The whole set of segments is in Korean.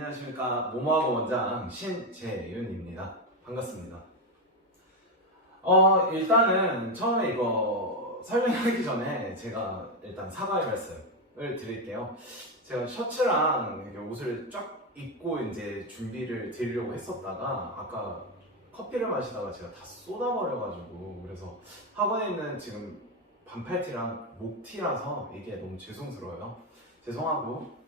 안녕하십니까. 모모학원 원장 신재윤입니다. 반갑습니다. 일단은 처음에 이거 설명하기 전에 제가 일단 사과의 말씀을 드릴게요. 제가 셔츠랑 이렇게 옷을 쫙 입고 이제 준비를 드리려고 했었다가 아까 커피를 마시다가 제가 다 쏟아버려가지고, 그래서 학원에 있는 지금 반팔티랑 목티라서 이게 너무 죄송스러워요. 죄송하고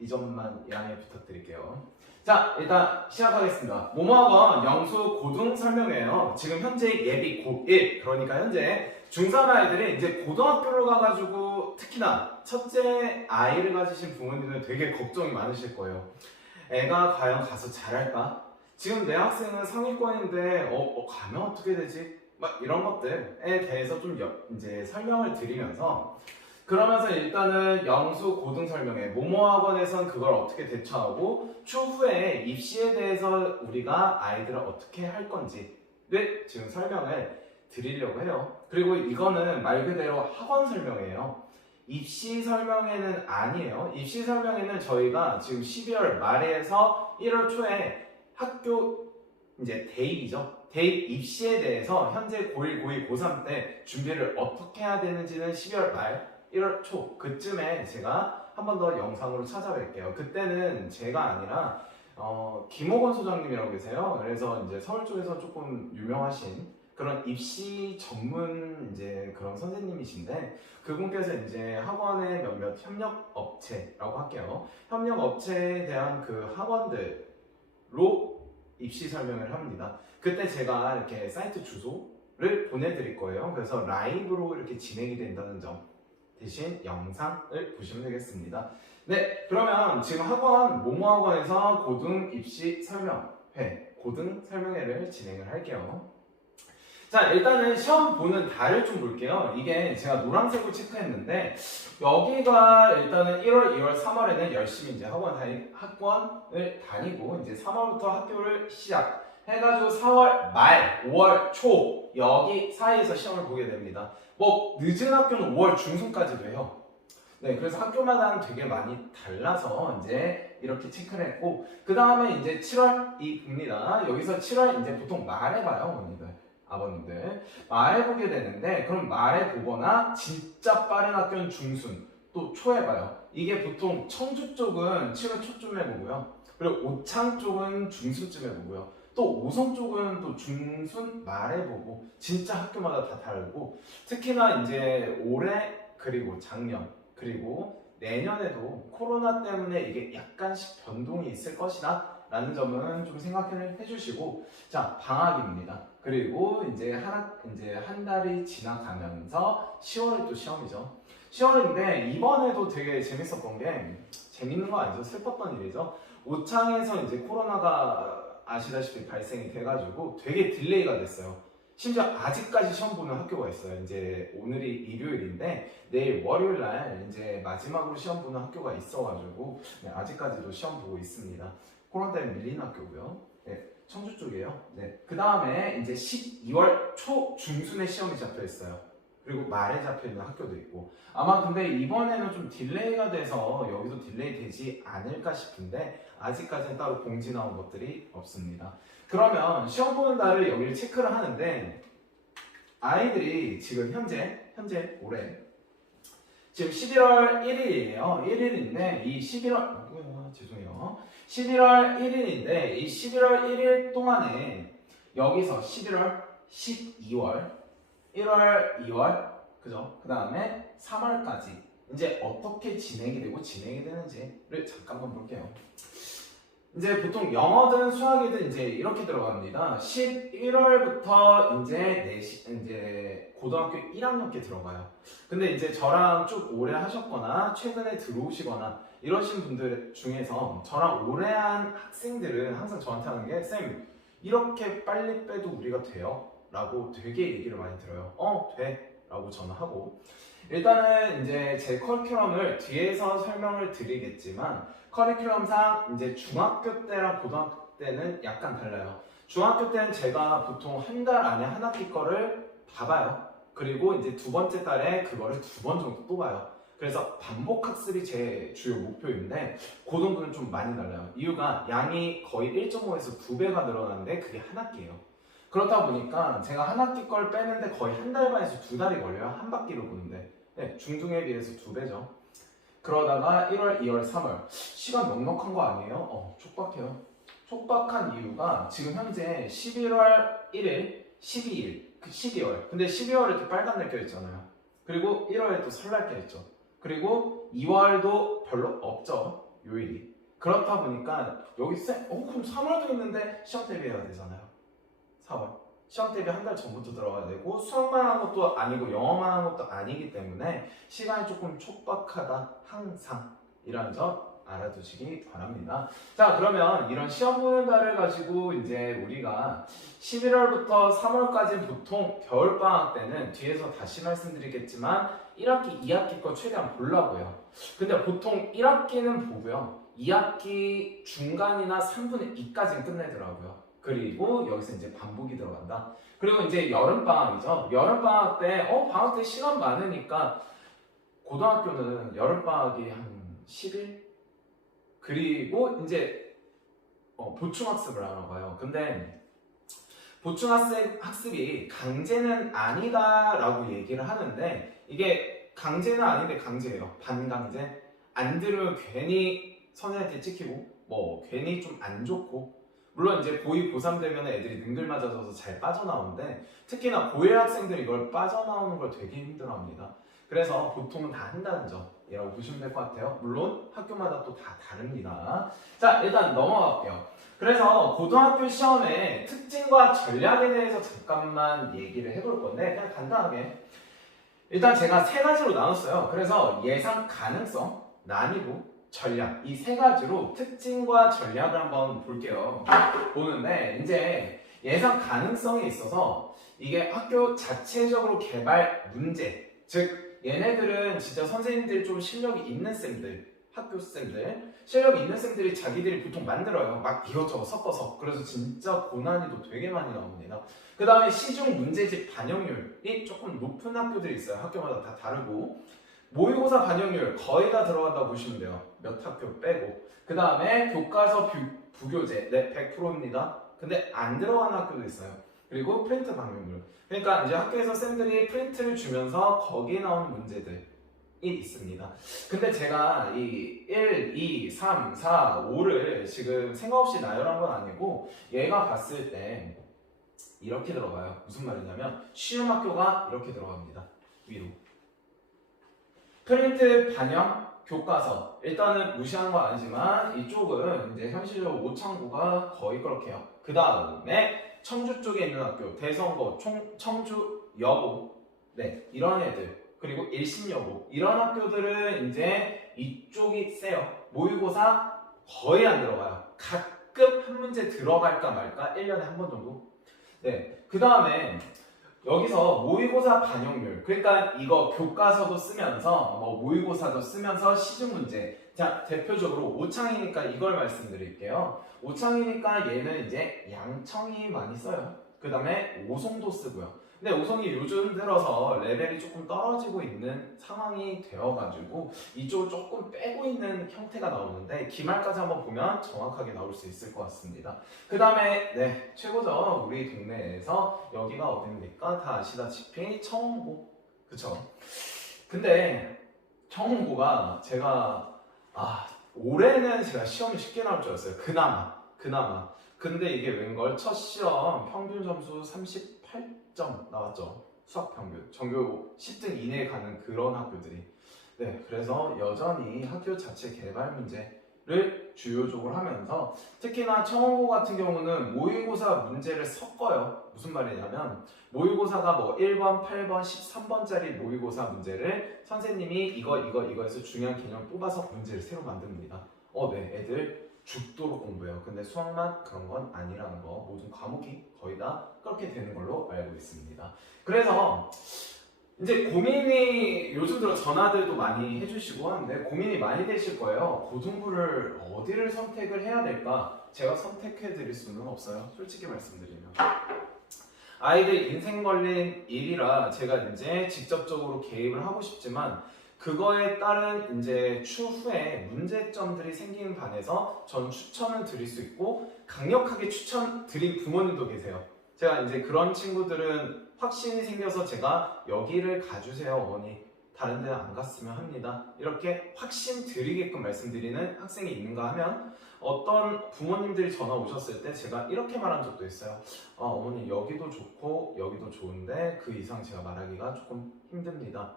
이 점만 양해 부탁드릴게요. 자, 일단 시작하겠습니다. 모모학원 영수 고등 설명회예요. 지금 현재 예비 고1, 그러니까 현재 중3 아이들이 이제 고등학교를 가가지고 특히나 첫째 아이를 가지신 부모님은 되게 걱정이 많으실 거예요. 애가 과연 가서 잘할까? 지금 내 학생은 상위권인데 가면 어떻게 되지? 막 이런 것들에 대해서 좀 이제 설명을 드리면서, 그러면서 일단은 영수 고등 설명회, 모모학원에선 그걸 어떻게 대처하고 추후에 입시에 대해서 우리가 아이들을 어떻게 할 건지를 지금 설명을 드리려고 해요. 그리고 이거는 말 그대로 학원 설명회예요. 입시 설명회는 아니에요. 입시 설명회는 저희가 지금 12월 말에서 1월 초에 학교 이제 대입이죠. 대입 입시에 대해서 현재 고1, 고2, 고3 때 준비를 어떻게 해야 되는지는 12월 말 1월 초 그쯤에 제가 한 번 더 영상으로 찾아뵐게요. 그때는 제가 아니라 김호건 소장님이라고 계세요. 그래서 이제 서울 쪽에서 조금 유명하신 그런 입시 전문 이제 그런 선생님이신데, 그분께서 이제 학원의 몇몇 협력 업체라고 할게요. 협력 업체에 대한 그 학원들로 입시 설명을 합니다. 그때 제가 이렇게 사이트 주소를 보내드릴 거예요. 그래서 라이브로 이렇게 진행이 된다는 점 대신 영상을 보시면 되겠습니다. 네, 그러면 지금 학원 모모학원에서 고등 입시 설명회, 고등 설명회를 진행을 할게요. 자, 일단은 시험 보는 달을 좀 볼게요. 이게 제가 노란색으로 체크했는데, 여기가 일단은 1월, 2월, 3월에는 열심히 이제 학원을 다니고, 이제 3월부터 학교를 시작해가지고 4월 말, 5월 초 여기 사이에서 시험을 보게 됩니다. 뭐 늦은 학교는 5월 중순까지도 해요. 네, 그래서 학교마다 되게 많이 달라서 이제 이렇게 체크를 했고, 그 다음에 이제 7월이 봅니다. 여기서 7월 이제 보통 말에 봐요, 어머니들, 아버님들. 말에 보게 되는데, 그럼 말에 보거나 진짜 빠른 학교는 중순, 또 초에 봐요. 이게 보통 청주 쪽은 7월 초쯤에 보고요. 그리고 오창 쪽은 중순쯤에 보고요. 또 오성 쪽은 또 중순 말에 보고, 진짜 학교마다 다 다르고, 특히나 이제 올해 그리고 작년 그리고 내년에도 코로나 때문에 이게 약간씩 변동이 있을 것이다 라는 점은 좀 생각을 해주시고, 자, 방학입니다. 그리고 이제 한 달이 지나가면서 10월에 또 시험이죠. 10월인데 이번에도 되게 재밌었던 게, 재밌는 거 아니죠? 슬펐던 일이죠. 오창에서 이제 코로나가 아시다시피 발생이 돼가지고 되게 딜레이가 됐어요. 심지어 아직까지 시험 보는 학교가 있어요. 이제 오늘이 일요일인데 내일 월요일날 이제 마지막으로 시험 보는 학교가 있어가지고, 네, 아직까지도 시험 보고 있습니다. 코로나 때문에 밀린 학교고요. 네, 청주 쪽이에요. 네, 그 다음에 이제 12월 초 중순에 시험이 잡혀 있어요. 그리고 말에 잡혀 있는 학교도 있고, 아마 근데 이번에는 좀 딜레이가 돼서 여기도 딜레이 되지 않을까 싶은데 아직까지는 따로 공지 나온 것들이 없습니다. 그러면 시험 보는 날을 여기를 체크를 하는데, 아이들이 지금 현재 올해 지금 11월 1일이에요. 1일인데 이 11월 죄송해요. 11월 1일인데 이 11월 1일 동안에 여기서 11월, 12월, 1월, 2월, 그죠? 그 다음에 3월까지 이제 어떻게 진행이 되는지를 잠깐만 볼게요. 이제 보통 영어든 수학이든 이제 이렇게 들어갑니다. 11월부터 이제 고등학교 1학년께 들어가요. 근데 이제 저랑 쭉 오래 하셨거나 최근에 들어오시거나 이러신 분들 중에서 저랑 오래 한 학생들은 항상 저한테 하는 게, 쌤, 이렇게 빨리 빼도 우리가 돼요? 라고 되게 얘기를 많이 들어요. 돼 라고 저는 하고, 일단은 이제 제 커리큘럼을 뒤에서 설명을 드리겠지만, 커리큘럼상 이제 중학교 때랑 고등학교 때는 약간 달라요. 중학교 때는 제가 보통 한 달 안에 한 학기 거를 다 봐요. 그리고 이제 두 번째 달에 그거를 두 번 정도 또 봐요. 그래서 반복 학습이 제 주요 목표인데 고등부는 좀 많이 달라요. 이유가 양이 거의 1.5에서 2배가 늘어났는데 그게 한 학기예요. 그렇다 보니까 제가 한 학기 걸 빼는데 거의 한 달 반에서 2달이 걸려요. 한 바퀴로 보는데. 네, 중등에 비해서 2배죠. 그러다가 1월, 2월, 3월 시간 넉넉한 거 아니에요? 촉박해요. 촉박한 이유가 지금 현재 11월 1일, 12일, 12월. 근데 12월에 이렇게 빨간 날 껴있잖아요. 그리고 1월에 또 설날 껴있죠. 그리고 2월도 별로 없죠. 요일이. 그렇다 보니까 여기 그럼 3월도 있는데 시험 대비해야 되잖아요. 4월. 시험 대비 한 달 전부터 들어가야 되고 수학만 한 것도 아니고 영어만 한 것도 아니기 때문에 시간이 조금 촉박하다 항상 이라는 점 알아두시기 바랍니다. 자, 그러면 이런 시험 보는 달을 가지고 이제 우리가 11월부터 3월까지는 보통 겨울방학 때는 뒤에서 다시 말씀드리겠지만 1학기, 2학기 거 최대한 보려고요. 근데 보통 1학기는 보고요. 2학기 중간이나 3분의 2까지는 끝내더라고요. 그리고 여기서 이제 반복이 들어간다. 그리고 이제 여름방학이죠. 여름방학 때, 방학 때 시간 많으니까 고등학교는 여름방학이 한 10일? 그리고 이제 보충학습을 하러 가요. 근데 보충학습이 강제는 아니다라고 얘기를 하는데 이게 강제는 아닌데 강제예요. 반강제. 안 들으면 괜히 선생님한테 찍히고 뭐 괜히 좀 안 좋고 물론 이제 고2, 고3 되면 애들이 능글 맞아져서 잘 빠져나오는데 특히나 고1 학생들이 이걸 빠져나오는 걸 되게 힘들어합니다. 그래서 보통은 다 한다는 점이라고 보시면 될 것 같아요. 물론 학교마다 또 다 다릅니다. 자, 일단 넘어갈게요. 그래서 고등학교 시험의 특징과 전략에 대해서 잠깐만 얘기를 해볼 건데 그냥 간단하게 일단 제가 세 가지로 나눴어요. 그래서 예상 가능성, 난이도, 전략 이 세 가지로 특징과 전략을 한번 볼게요. 보는데 이제 예상 가능성에 있어서 이게 학교 자체적으로 개발 문제 즉 얘네들은 진짜 선생님들 좀 실력이 있는 쌤들 학교 쌤들 실력 있는 쌤들이 자기들이 보통 만들어요. 막 이것저것 섞어서. 그래서 진짜 고난이도 되게 많이 나옵니다. 그 다음에 시중 문제집 반영률이 조금 높은 학교들이 있어요. 학교마다 다 다르고 모의고사 반영률 거의 다 들어간다고 보시면 돼요. 몇 학교 빼고. 그 다음에 교과서 부교재 네 100%입니다. 근데 안 들어가는 학교도 있어요. 그리고 프린트 반영률. 그러니까 이제 학교에서 쌤들이 프린트를 주면서 거기에 나오는 문제들이 있습니다. 근데 제가 이 1, 2, 3, 4, 5를 지금 생각 없이 나열한 건 아니고 얘가 봤을 때 이렇게 들어가요. 무슨 말이냐면 쉬운 학교가 이렇게 들어갑니다. 위로. 프린트 반영 교과서 일단은 무시하는 건 아니지만 이쪽은 이제 현실적으로 오창구가 거의 그렇게 해요. 그 다음에 청주 쪽에 있는 학교 대성고, 청주 여고 네 이런 애들 그리고 일신여고 이런 학교들은 이제 이쪽이 세요. 모의고사 거의 안 들어가요. 가끔 한 문제 들어갈까 말까 1년에 한 번 정도. 네, 그 다음에 여기서 모의고사 반영률 그러니까 이거 교과서도 쓰면서 뭐 모의고사도 쓰면서 시중 문제 자 대표적으로 오창이니까 이걸 말씀드릴게요. 오창이니까 얘는 이제 양청이 많이 써요. 그 다음에 오송도 쓰고요. 근데 오송이 요즘 들어서 레벨이 조금 떨어지고 있는 상황이 되어가지고 이쪽을 조금 빼고 있는 형태가 나오는데 기말까지 한번 보면 정확하게 나올 수 있을 것 같습니다. 그 다음에 네 최고죠. 우리 동네에서 여기가 어딥니까? 다 아시다시피 청홍고 그쵸? 근데 청홍고가 제가 올해는 제가 시험이 쉽게 나올 줄 알았어요. 그나마 근데 이게 웬걸 첫 시험 평균 점수 38점 나왔죠. 수학 평균 전교 10등 이내에 가는 그런 학교들이 네 그래서 여전히 학교 자체 개발 문제를 주요적으로 하면서 특히나 청원고 같은 경우는 모의고사 문제를 섞어요. 무슨 말이냐면 모의고사가 뭐 1번, 8번, 13번짜리 모의고사 문제를 선생님이 이거에서 중요한 개념 뽑아서 문제를 새로 만듭니다. 네 애들 죽도록 공부해요. 근데 수학만 그런 건 아니라는 거 모든 과목이 거의 다 그렇게 되는 걸로 알고 있습니다. 그래서 이제 고민이 요즘 들어 전화들도 많이 해주시고 하는데 고민이 많이 되실 거예요. 고등부를 어디를 선택을 해야 될까? 제가 선택해 드릴 수는 없어요. 솔직히 말씀드리면 아이들 인생 걸린 일이라 제가 이제 직접적으로 개입을 하고 싶지만 그거에 따른 이제 추후에 문제점들이 생기는 반에서 전 추천을 드릴 수 있고 강력하게 추천드린 부모님도 계세요. 제가 이제 그런 친구들은 확신이 생겨서 제가 여기를 가주세요 어머니, 다른 데는 안 갔으면 합니다, 이렇게 확신 드리게끔 말씀드리는 학생이 있는가 하면 어떤 부모님들이 전화 오셨을 때 제가 이렇게 말한 적도 있어요. 어머니 여기도 좋고 여기도 좋은데 그 이상 제가 말하기가 조금 힘듭니다.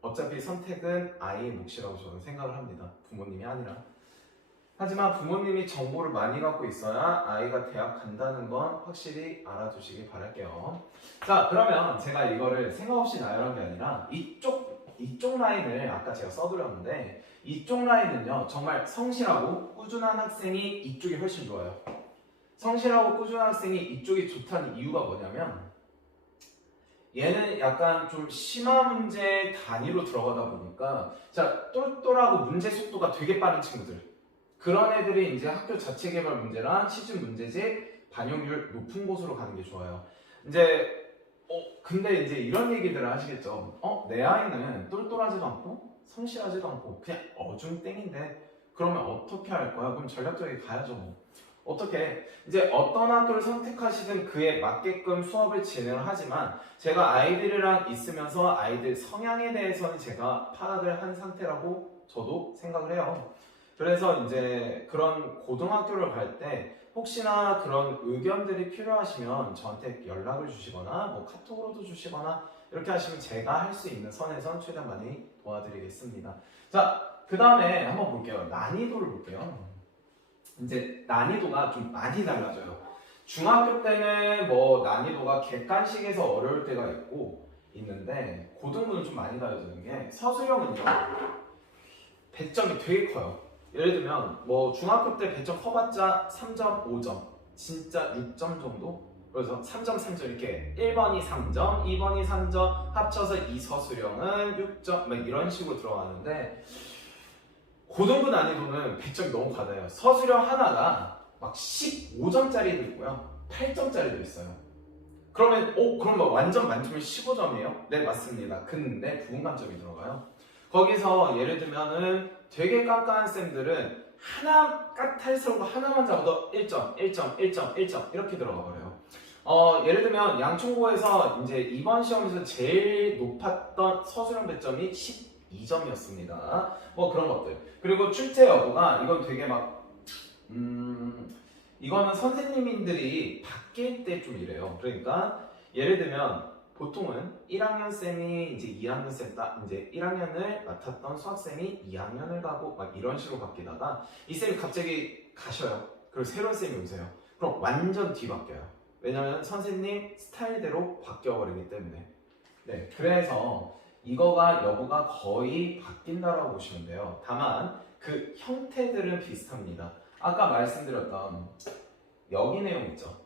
어차피 선택은 아이의 몫이라고 저는 생각을 합니다. 부모님이 아니라. 하지만 부모님이 정보를 많이 갖고 있어야 아이가 대학 간다는 건 확실히 알아두시길 바랄게요. 자, 그러면 제가 이거를 생각 없이 나열한 게 아니라 이쪽 라인을 아까 제가 써드렸는데 이쪽 라인은요 정말 성실하고 꾸준한 학생이 이쪽이 훨씬 좋아요. 성실하고 꾸준한 학생이 이쪽이 좋다는 이유가 뭐냐면 얘는 약간 좀 심화 문제 단위로 들어가다 보니까 자, 똘똘하고 문제 속도가 되게 빠른 친구들, 그런 애들이 이제 학교 자체 개발 문제랑 시즌 문제집 반영률 높은 곳으로 가는 게 좋아요. 이제 근데 이제 이런 얘기들을 하시겠죠. 내 아이는 똘똘하지도 않고 성실하지도 않고 그냥 어중땡인데 그러면 어떻게 할 거야? 그럼 전략적이게 가야죠 뭐. 어떻게 이제 어떤 학교를 선택하시든 그에 맞게끔 수업을 진행을 하지만 제가 아이들이랑 있으면서 아이들 성향에 대해서는 제가 파악을 한 상태라고 저도 생각을 해요. 그래서 이제 그런 고등학교를 갈 때 혹시나 그런 의견들이 필요하시면 저한테 연락을 주시거나 뭐 카톡으로도 주시거나 이렇게 하시면 제가 할 수 있는 선에선 최대한 많이 도와드리겠습니다. 자, 그 다음에 한번 볼게요. 난이도를 볼게요. 이제 난이도가 좀 많이 달라져요. 중학교 때는 뭐 난이도가 객관식에서 어려울 때가 있는데 고등부는 좀 많이 달라지는 게 서술형은요 배점이 되게 커요. 예를 들면 뭐 중학교 때 배점 커봤자 3점, 5점, 진짜 6점 정도? 그래서 3점, 3점 이렇게 1번이 3점, 2번이 3점 합쳐서 이 서술형은 6점 막 이런 식으로 들어가는데 고등부 난이도는 배점이 너무 과다해요. 서술형 하나가 막 15점짜리도 있고요 8점짜리도 있어요. 그러면 그럼 뭐 완전 만점이 15점이에요? 네, 맞습니다. 근데 부분감점이 들어가요. 거기서 예를 들면은 되게 깐깐한 쌤들은 하나 까탈스러운 거 하나만 잡아도 1점, 1점, 1점, 1점 이렇게 들어가 버려요. 예를 들면 양천고에서 이제 이번 시험에서 제일 높았던 서술형 배점이 12점이었습니다. 뭐 그런 것들. 그리고 출제 여부가 이건 되게 막 이거는 선생님들이 바뀔 때 좀 이래요. 그러니까 예를 들면 보통은 1학년 쌤이 이제 2학년 쌤 이제 1학년을 맡았던 수학쌤이 2학년을 가고 막 이런 식으로 바뀌다가 이 쌤이 갑자기 가셔요. 그리고 새로운 쌤이 오세요. 그럼 완전 뒤바뀌어요. 왜냐면 선생님 스타일대로 바뀌어버리기 때문에. 네, 그래서 이거가 여부가 거의 바뀐다라고 보시면 돼요. 다만 그 형태들은 비슷합니다. 아까 말씀드렸던 여기 내용 있죠.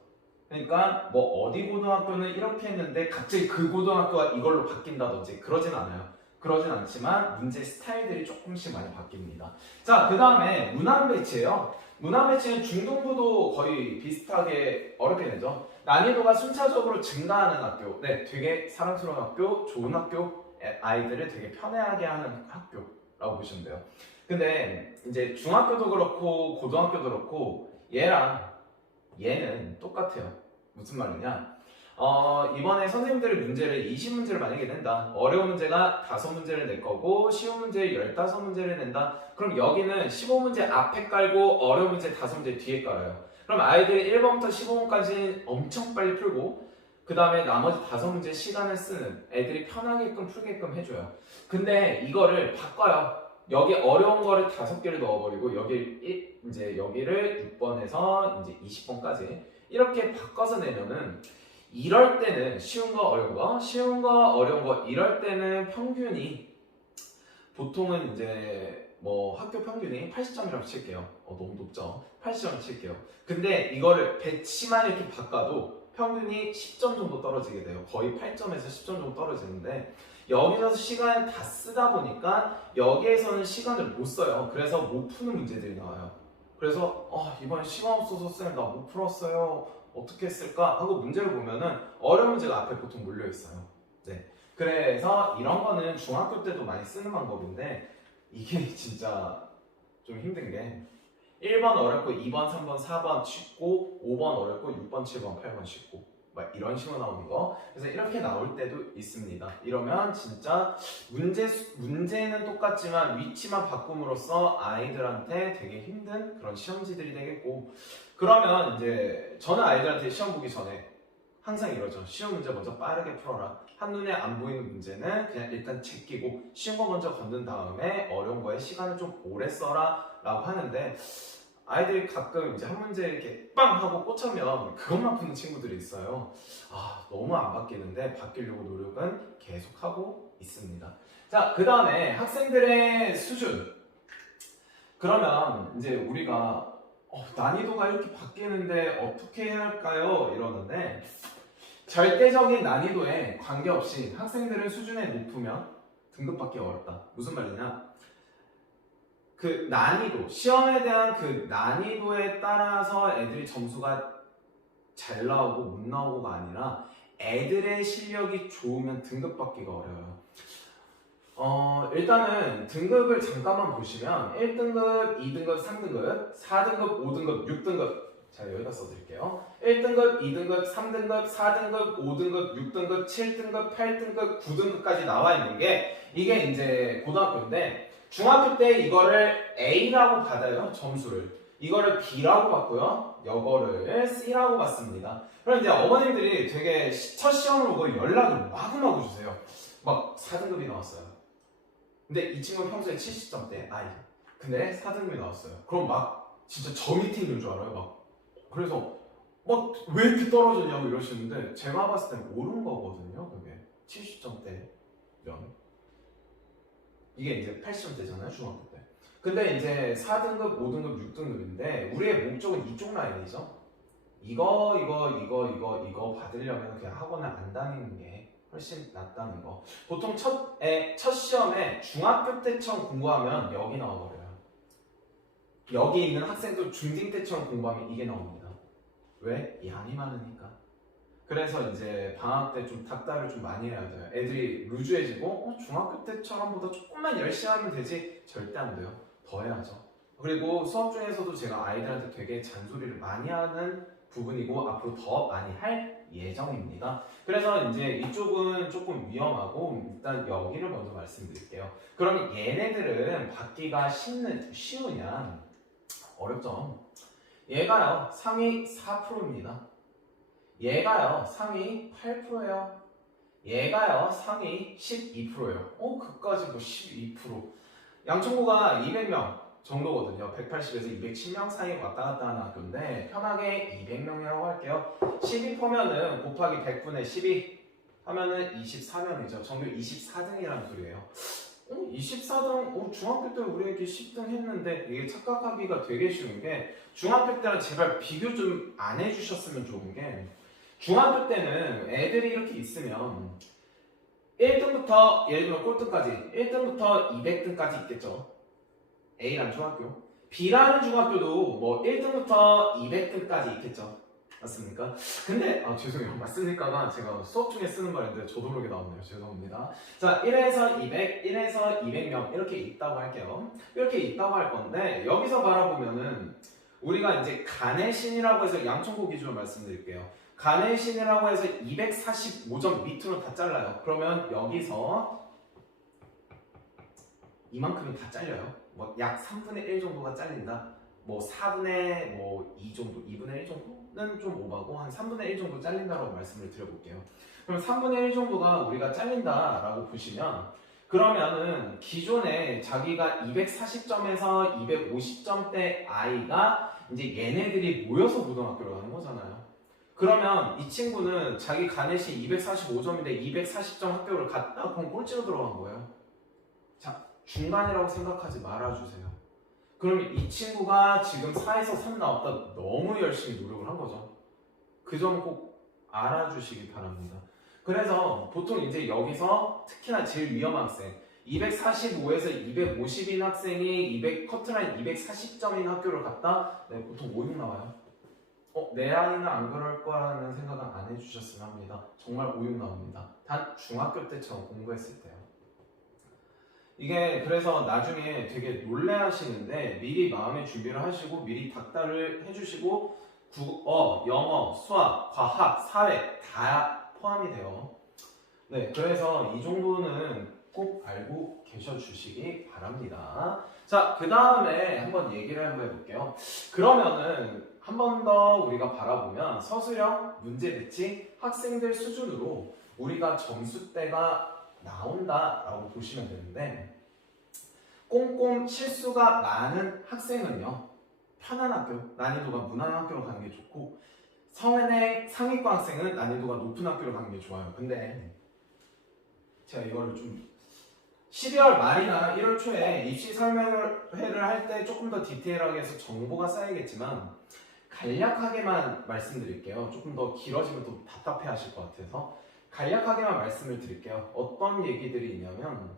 그러니까 뭐 어디 고등학교는 이렇게 했는데 갑자기 그 고등학교가 이걸로 바뀐다든지 그러진 않아요. 그러진 않지만 문제 스타일들이 조금씩 많이 바뀝니다. 자, 그 다음에 문항 배치예요. 문항 배치는 중등부도 거의 비슷하게 어렵게 되죠. 난이도가 순차적으로 증가하는 학교, 네, 되게 사랑스러운 학교, 좋은 학교, 아이들을 되게 편애하게 하는 학교라고 보시면 돼요. 근데 이제 중학교도 그렇고 고등학교도 그렇고 얘는 똑같아요. 무슨 말이냐? 이번에 선생님들의 문제를 20문제를 만약에 낸다. 어려운 문제가 5문제를 낼 거고 쉬운 문제 15문제를 낸다. 그럼 여기는 15문제 앞에 깔고 어려운 문제 5문제 뒤에 깔아요. 그럼 아이들이 1번부터 15번까지 엄청 빨리 풀고 그 다음에 나머지 5문제 시간을 쓰는 애들이 편하게끔 풀게끔 해줘요. 근데 이거를 바꿔요. 여기 어려운 거를 5개를 넣어버리고 여기를 6번에서 이제 20번까지 이렇게 바꿔서 내면은 이럴 때는 쉬운 거 어려운 거 쉬운 거 어려운 거 이럴 때는 평균이 보통은 이제 뭐 학교 평균이 80점이라고 칠게요. 너무 높죠? 80점을 칠게요. 근데 이거를 배치만 이렇게 바꿔도 평균이 10점 정도 떨어지게 돼요. 거의 8점에서 10점 정도 떨어지는데 여기서 시간을 다 쓰다 보니까 여기에서는 시간을 못 써요. 그래서 못 푸는 문제들이 나와요. 그래서 이번에 시간 없어서 쌤 나 못 풀었어요. 어떻게 했을까 하고 문제를 보면은 어려운 문제가 앞에 보통 몰려 있어요. 네. 그래서 이런 거는 중학교 때도 많이 쓰는 방법인데 이게 진짜 좀 힘든 게 1번 어렵고 2번, 3번, 4번 쉽고 5번 어렵고 6번, 7번, 8번 쉽고 막 이런 식으로 나오는 거. 그래서 이렇게 나올 때도 있습니다. 이러면 진짜 문제는 똑같지만 위치만 바꿈으로써 아이들한테 되게 힘든 그런 시험지들이 되겠고, 그러면 이제 저는 아이들한테 시험 보기 전에 항상 이러죠. 시험 문제 먼저 빠르게 풀어라. 한눈에 안 보이는 문제는 그냥 일단 제끼고 쉬운 거 먼저 건든 다음에 어려운 거에 시간을 좀 오래 써라 라고 하는데, 아이들이 가끔 이제 한 문제 이렇게 빵 하고 꽂혀면 그것만 푸는 친구들이 있어요. 너무 안 바뀌는데 바뀌려고 노력은 계속하고 있습니다. 자, 그 다음에 학생들의 수준. 그러면 이제 우리가 난이도가 이렇게 바뀌는데 어떻게 해야 할까요? 이러는데, 절대적인 난이도에 관계없이 학생들은 수준이 높으면 등급받기 어렵다. 무슨 말이냐? 그 난이도, 시험에 대한 그 난이도에 따라서 애들이 점수가 잘 나오고 못 나오고가 아니라 애들의 실력이 좋으면 등급받기가 어려워요. 일단은 등급을 잠깐만 보시면 1등급, 2등급, 3등급, 4등급, 5등급, 6등급. 자, 여기다 써드릴게요. 1등급, 2등급, 3등급, 4등급, 5등급, 6등급, 7등급, 8등급, 9등급까지 나와 있는 게 이게 이제 고등학교인데, 중학교 때 이거를 A라고 받아요, 점수를. 이거를 B라고 받고요, 이거를 C라고 받습니다. 그럼 이제 어머님들이 되게 첫 시험을 보고 연락을 마구마구 주세요. 막 4등급이 나왔어요. 근데 이 친구는 평소에 70점대 아이. 근데 4등급이 나왔어요. 그럼 막 진짜 저 밑에 있는 줄 알아요. 막 그래서 막 왜 이렇게 떨어졌냐고 이러시는데, 제가 봤을 땐 옳은 거거든요. 그게 70점대면 이게 이제 80점대잖아요, 중학교 때. 근데 이제 4등급, 5등급, 6등급인데 우리의 목적은 이쪽 라인이죠. 이거 받으려면 그냥 학원을 안 다니는 게 훨씬 낫다는 거. 보통 첫 시험에 중학교 때처럼 공부하면 여기 나와버려요. 여기 있는 학생도 중딩 때처럼 공부하면 이게 나옵니다. 왜? 양이 많으니까. 그래서 이제 방학 때 좀 닥달을 좀 많이 해야 돼요. 애들이 루즈해지고 중학교 때처럼보다 조금만 열심히 하면 되지, 절대 안 돼요. 더 해야죠. 그리고 수업 중에서도 제가 아이들한테 되게 잔소리를 많이 하는 부분이고 앞으로 더 많이 할 예정입니다. 그래서 이제 이쪽은 조금 위험하고 일단 여기를 먼저 말씀드릴게요. 그럼 얘네들은 받기가 쉬우냐? 어렵죠. 얘가요 상위 4%입니다. 얘가요 상위 8%예요. 얘가요 상위 12%예요. 그까지 뭐 12%. 양천구가 200명 정도거든요. 180에서 210명 사이 왔다 갔다 하는 학교인데 편하게 200명이라고 할게요. 12%면은 곱하기 100분의 12 하면은 24명이죠. 전교 24등이라는 소리예요. 24등? 중학교 때 우리 애기 10등 했는데, 이게 착각하기가 되게 쉬운 게, 중학교 때는 제발 비교 좀 안 해주셨으면 좋은 게, 중학교 때는 애들이 이렇게 있으면 1등부터 예를 들면 꼴등까지 1등부터 200등까지 있겠죠. A라는 중학교. B라는 중학교도 뭐 1등부터 200등까지 있겠죠. 맞습니까? 근데 죄송해요. 맞습니까가 제가 수업 중에 쓰는 말인데 저도 모르게 나왔네요. 죄송합니다. 자, 1에서 200, 1에서 200명 이렇게 있다고 할게요. 이렇게 있다고 할 건데, 여기서 바라보면은 우리가 이제 가내신이라고 해서 양천구 기준으로 말씀드릴게요. 가내신이라고 해서 245점 밑으로 다 잘라요. 그러면 여기서 이만큼은 다 잘려요. 뭐 약 3분의 1 정도가 잘린다. 뭐 4분의 2 정도, 2분의 1 정도는 좀 오바고 한 3분의 1 정도 잘린다라고 말씀을 드려볼게요. 그럼 3분의 1 정도가 우리가 잘린다라고 보시면, 그러면은 기존에 자기가 240점에서 250점대 아이가 이제 얘네들이 모여서 고등학교를 가는 거잖아요. 그러면 이 친구는 자기 가내시 245점인데 240점 학교를 갔다 그럼 꼴찌로 들어간 거예요. 자, 중간이라고 생각하지 말아주세요. 그러면 이 친구가 지금 4에서 3 나왔다 너무 열심히 노력을 한 거죠. 그 점 꼭 알아주시기 바랍니다. 그래서 보통 이제 여기서 특히나 제일 위험한 학생, 245에서 250인 학생이 커트라인 240점인 학교를 갔다, 네, 보통 5, 6 나와요. 내 아이는 안 그럴 거라는 생각은 안 해주셨으면 합니다. 정말 오육 나옵니다. 단 중학교 때처럼 공부했을 때요. 이게 그래서 나중에 되게 놀래하시는데 미리 마음의 준비를 하시고 미리 닥달을 해주시고 국어, 영어, 수학, 과학, 사회 다 포함이 돼요. 네, 그래서 이 정도는 꼭 알고 계셔 주시기 바랍니다. 자, 그 다음에 한번 얘기를 한번 해볼게요. 그러면은 한 번 더 우리가 바라보면 서술형, 문제 배치, 학생들 수준으로 우리가 점수대가 나온다라고 보시면 되는데 꼼꼼 실수가 많은 학생은요 편한 학교, 난이도가 무난한 학교로 가는 게 좋고 성인의 상위권 학생은 난이도가 높은 학교로 가는 게 좋아요. 근데 제가 이거를 좀 12월 말이나 1월 초에 입시 설명회를 할 때 조금 더 디테일하게 해서 정보가 쌓이겠지만 간략하게만 말씀드릴게요. 조금 더 길어지면 또 답답해 하실 것 같아서 간략하게만 말씀을 드릴게요. 어떤 얘기들이 있냐면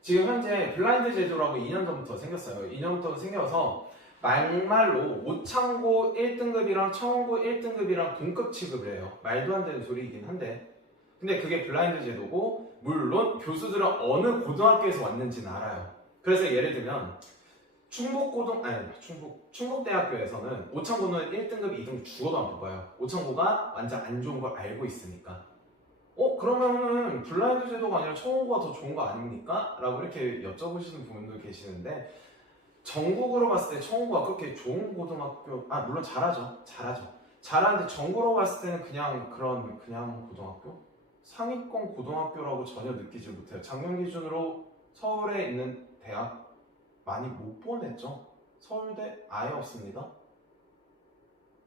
지금 현재 블라인드 제도라고 2년 전부터 생겼어요. 2년부터 생겨서 막말로 오창고 1등급이랑 청원고 1등급이랑 동급 취급을 해요. 말도 안 되는 소리이긴 한데 근데 그게 블라인드 제도고 물론 교수들은 어느 고등학교에서 왔는지는 알아요. 그래서 예를 들면 충북대학교에서는 오창고는 1등급, 2등급 죽어도 안 뽑아요. 오창고가 완전 안 좋은 걸 알고 있으니까. 그러면은 블라인드 제도가 아니라 청원고가 더 좋은 거 아닙니까? 라고 이렇게 여쭤보시는 분들 계시는데 전국으로 봤을 때 청원고가 그렇게 좋은 고등학교, 물론 잘하죠. 잘하는데 전국으로 봤을 때는 그냥 고등학교? 상위권 고등학교라고 전혀 느끼지 못해요. 작년 기준으로 서울에 있는 대학 많이 못 보냈죠. 서울대 아예 없습니다.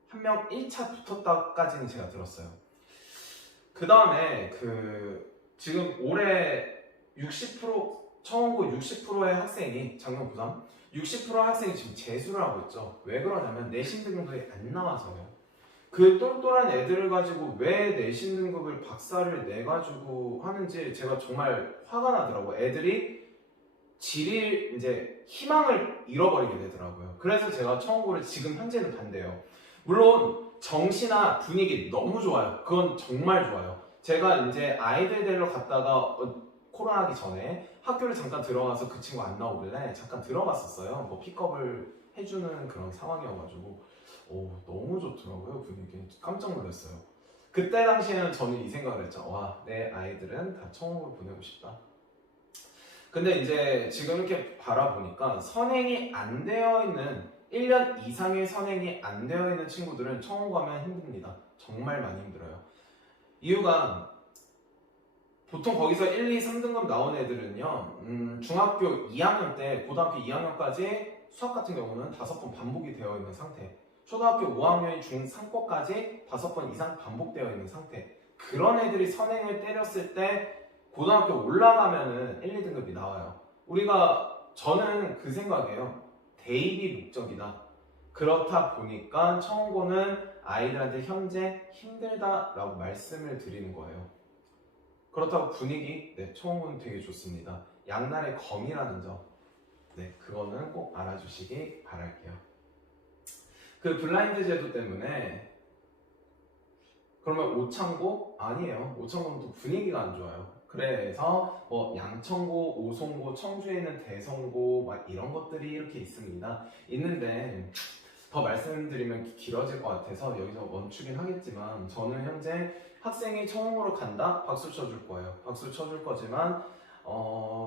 한 명 1차 붙었다까지는 제가 들었어요. 그 다음에 지금 올해 60% 청원고 60%의 학생이 작년 고3 60% 학생이 지금 재수를 하고 있죠. 왜 그러냐면 내신 등급이 안 나와서요. 그 똘똘한 애들을 가지고 왜 내신 등급을 박사를 내가지고 하는지 제가 정말 화가 나더라고요. 애들이 이제 희망을 잃어버리게 되더라고요. 그래서 제가 청원고를 지금 현재는 반대해요. 물론 정시나 분위기 너무 좋아요. 그건 정말 좋아요. 제가 이제 아이들 데리러 갔다가 코로나 하기 전에 학교를 잠깐 들어가서 그 친구 안 나오길래 잠깐 들어갔었어요. 뭐 픽업을 해주는 그런 상황이어가지고 너무 좋더라고요. 분위기 깜짝 놀랐어요. 그때 당시에는 저는 이 생각을 했죠. 와, 내 아이들은 다 청원고를 보내고 싶다. 근데 이제 지금 이렇게 바라보니까 선행이 안 되어 있는 1년 이상의 선행이 안 되어 있는 친구들은 청원고 가면 힘듭니다. 정말 많이 힘들어요. 이유가 보통 거기서 1, 2, 3등급 나온 애들은요 중학교 2학년 때 고등학교 2학년까지 수학 같은 경우는 5번 반복이 되어 있는 상태, 초등학교 5학년이 중3과까지 5번 이상 반복되어 있는 상태, 그런 애들이 선행을 때렸을 때 고등학교 올라가면은 1, 2등급이 나와요. 저는 그 생각이에요. 대입이 목적이다. 그렇다 보니까 청원고는 아이들한테 현재 힘들다라고 말씀을 드리는 거예요. 그렇다고 분위기, 청원고는 되게 좋습니다. 양날의 검이라는 점, 그거는 꼭 알아주시기 바랄게요. 그 블라인드 제도 때문에 그러면 오창고? 아니에요. 오창고는 또 분위기가 안 좋아요. 그래서 양천고, 오송고, 청주에 있는 대성고 막 이런 것들이 이렇게 있는데 더 말씀드리면 길어질 것 같아서 여기서 멈추긴 하겠지만 저는 현재 학생이 청원고로 간다? 박수 쳐줄 거예요. 박수 쳐줄 거지만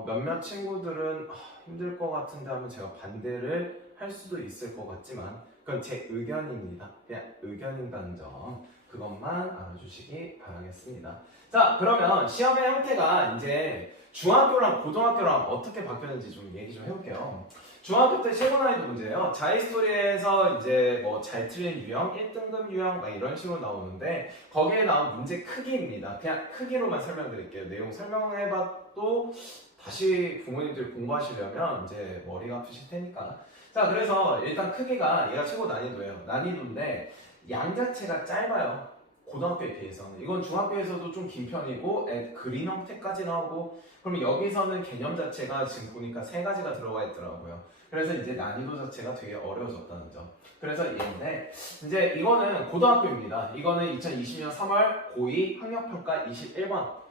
몇몇 친구들은 힘들 것 같은데 하면 제가 반대를 할 수도 있을 것 같지만 그건 제 의견입니다. 그냥 의견인다는 점 그것만 알아주시기 바라겠습니다. 자, 그러면 시험의 형태가 이제 중학교랑 고등학교랑 어떻게 바뀌었는지 좀 얘기 좀 해볼게요. 중학교 때 실무 난이도 문제예요. 자이스토리에서 이제 잘 틀린 유형, 1등급 유형 막 이런 식으로 나오는데 거기에 나온 문제 크기입니다. 그냥 크기로만 설명드릴게요. 내용 설명해봐도 다시 부모님들 공부하시려면 이제 머리가 아프실 테니까. 자, 그래서 일단 크기가 얘가 최고 난이도예요. 난이도인데 양 자체가 짧아요. 고등학교에 비해서는. 이건 중학교에서도 좀 긴 편이고 그림 형태까지 나오고, 그럼 여기서는 개념 자체가 지금 보니까 3가지가 들어가 있더라고요. 그래서 이제 난이도 자체가 되게 어려워졌다는 점. 그래서 얘인데 이제 이거는 고등학교입니다. 이거는 2020년 3월 고2 학력평가 21번.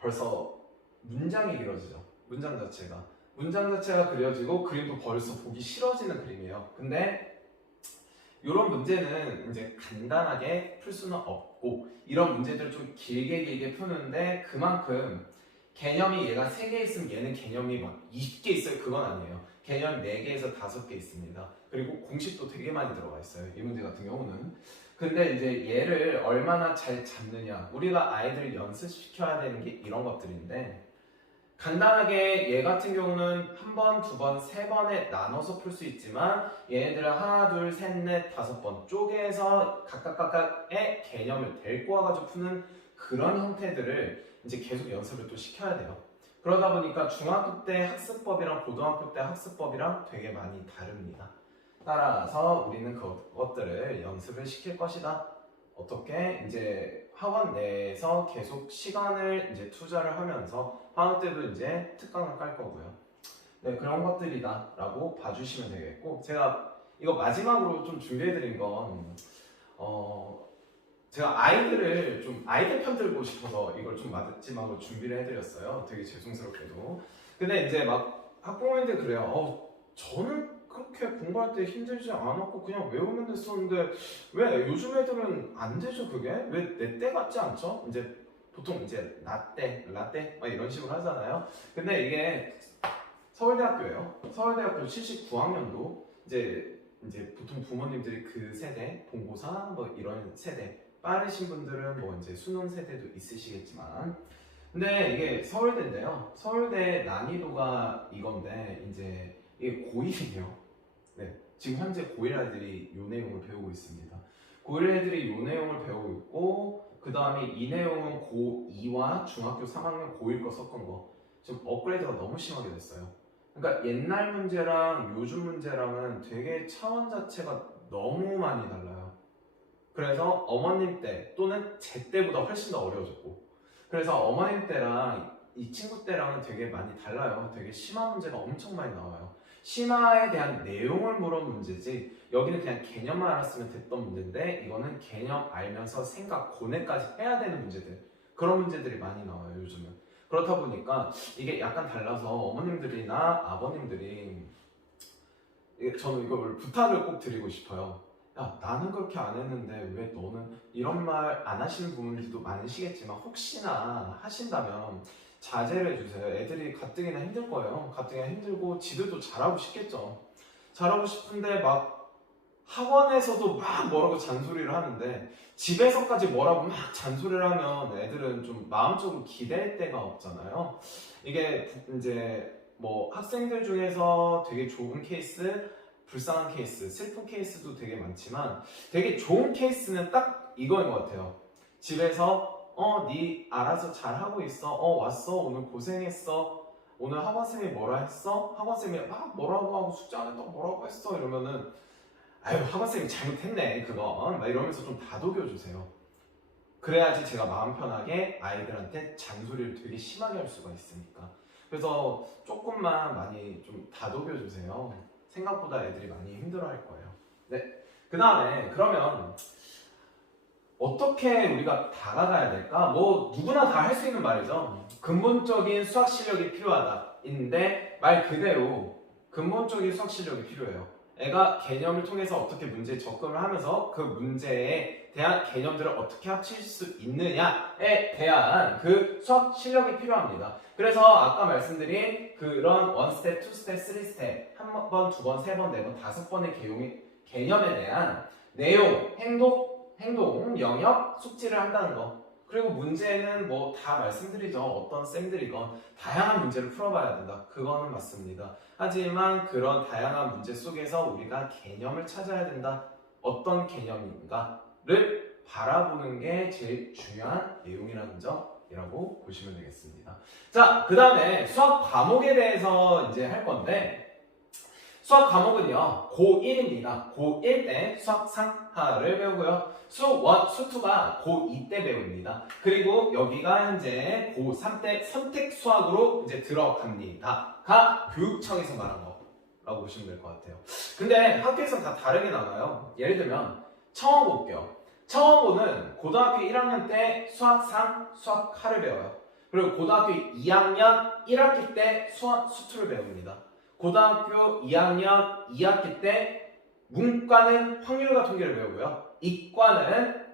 벌써 문장이 길어지죠. 문장 자체가 그려지고 그림도 벌써 보기 싫어지는 그림이에요. 근데 이런 문제는 이제 간단하게 풀 수는 없고, 이런 문제들을 좀 길게 푸는데 그만큼 개념이 얘가 3개 있으면 얘는 개념이 막 20개 있어요. 그건 아니에요. 개념 4개에서 5개 있습니다. 그리고 공식도 되게 많이 들어가 있어요. 이 문제 같은 경우는. 근데 이제 얘를 얼마나 잘 잡느냐, 우리가 아이들을 연습시켜야 되는 게 이런 것들인데, 간단하게 얘 같은 경우는 1번, 2번, 3번에 나눠서 풀 수 있지만 얘네들은 하나, 둘, 셋, 넷, 5번 쪼개서 각각의 개념을 데리고 와가지고 푸는 그런 형태들을 이제 계속 연습을 또 시켜야 돼요. 그러다 보니까 중학교 때 학습법이랑 고등학교 때 학습법이랑 되게 많이 다릅니다. 따라서 우리는 그것들을 연습을 시킬 것이다. 어떻게? 이제 학원 내에서 계속 시간을 이제 투자를 하면서 방학 때도 이제 특강을 깔 거고요. 네, 그런 것들이다 라고 봐주시면 되겠고, 제가 이거 마지막으로 좀 준비해드린 건 제가 아이들을 좀 아이들 편 들고 싶어서 이걸 좀 마지막으로 준비를 해드렸어요. 되게 죄송스럽게도. 근데 이제 막 학부모님들 그래요. 저는 그렇게 공부할 때 힘들지 않았고 그냥 외우면 됐었는데 왜 요즘 애들은 안 되죠 그게? 왜 내 때 같지 않죠? 이제 보통 이제 라떼 막 이런 식으로 하잖아요. 근데 이게 서울대학교예요. 서울대학교 79학년도 이제 보통 부모님들이 그 세대 본고사 뭐 이런 세대 빠르신 분들은 뭐 이제 수능 세대도 있으시겠지만, 근데 이게 서울대인데요. 서울대 난이도가 이건데 이제 이게 고1이에요. 네, 지금 현재 고1 아이들이 이 내용을 배우고 있습니다. 고1 애들이 이 내용을 배우고 있고, 그 다음에 이 내용은 고2와 중학교 3학년 고1 거 섞은 거. 지금 업그레이드가 너무 심하게 됐어요. 그러니까 옛날 문제랑 요즘 문제랑은 되게 차원 자체가 너무 많이 달라요. 그래서 어머님 때 또는 제 때보다 훨씬 더 어려워졌고, 그래서 어머님 때랑 이 친구 때랑은 되게 많이 달라요. 되게 심한 문제가 엄청 많이 나와요. 심화에 대한 내용을 물은 문제지, 여기는 그냥 개념만 알았으면 됐던 문제인데 이거는 개념 알면서 생각, 고뇌까지 해야 되는 문제들, 그런 문제들이 많이 나와요 요즘은. 그렇다 보니까 이게 약간 달라서 어머님들이나 아버님들이, 저는 이걸 부탁을 꼭 드리고 싶어요. 야, 나는 그렇게 안 했는데 왜 너는, 이런 말 안 하시는 부모님들도 많으시겠지만 혹시나 하신다면 자제를 해주세요. 애들이 가뜩이나 힘들 거예요. 가뜩이나 힘들고 지들도 잘하고 싶겠죠. 잘하고 싶은데 막 학원에서도 막 뭐라고 잔소리를 하는데 집에서까지 뭐라고 막 잔소리를 하면 애들은 좀 마음적으로 기댈 데가 없잖아요. 이게 이제 뭐 학생들 중에서 되게 좋은 케이스, 불쌍한 케이스, 슬픈 케이스도 되게 많지만 되게 좋은 케이스는 딱 이거인 것 같아요. 집에서 네 알아서 잘하고 있어. 왔어. 오늘 고생했어. 오늘 학원쌤이 뭐라 했어? 학원쌤이 막 뭐라고 하고 숙제 안 했다고 뭐라고 했어? 이러면은 아유, 학원쌤이 잘못했네 그건, 막 이러면서 좀 다독여주세요. 그래야지 제가 마음 편하게 아이들한테 잔소리를 되게 심하게 할 수가 있으니까. 그래서 조금만 많이 좀 다독여주세요. 생각보다 애들이 많이 힘들어할 거예요. 네, 그 다음에 그러면 어떻게 우리가 다가가야 될까? 뭐 누구나 다 할 수 있는 말이죠. 근본적인 수학 실력이 필요하다 인데, 말 그대로 근본적인 수학 실력이 필요해요. 애가 개념을 통해서 어떻게 문제에 접근을 하면서 그 문제에 대한 개념들을 어떻게 합칠 수 있느냐에 대한 그 수학 실력이 필요합니다. 그래서 아까 말씀드린 그런 1스텝, 2스텝, 3스텝, 1번, 2번, 3번, 4번, 5번의 개념에 대한 내용, 행동, 영역, 숙지를 한다는 거. 그리고 문제는 뭐 다 말씀드리죠. 어떤 쌤들이건 다양한 문제를 풀어봐야 된다. 그거는 맞습니다. 하지만 그런 다양한 문제 속에서 우리가 개념을 찾아야 된다. 어떤 개념인가를 바라보는 게 제일 중요한 내용이라는 점이라고 보시면 되겠습니다. 자, 그 다음에 수학 과목에 대해서 이제 할 건데, 수학 과목은요 고1입니다. 고1 때 수학 상 수학하를 배우고요. 수1, 수2가 고2 때 배웁니다. 그리고 여기가 현재 고3 때 선택 수학으로 이제 들어갑니다. 가 교육청에서 말한 거라고 보시면 될 것 같아요. 근데 학교에서는 다 다르게 나와요. 예를 들면 청원고 볼게요. 청원고는 고등학교 1학년 때 수학3, 수학하를 배워요. 그리고 고등학교 2학년 1학기 때 수학, 수2를 배웁니다. 고등학교 2학년 2학기 때 문과는 확률과 통계를 배우고요. 이과는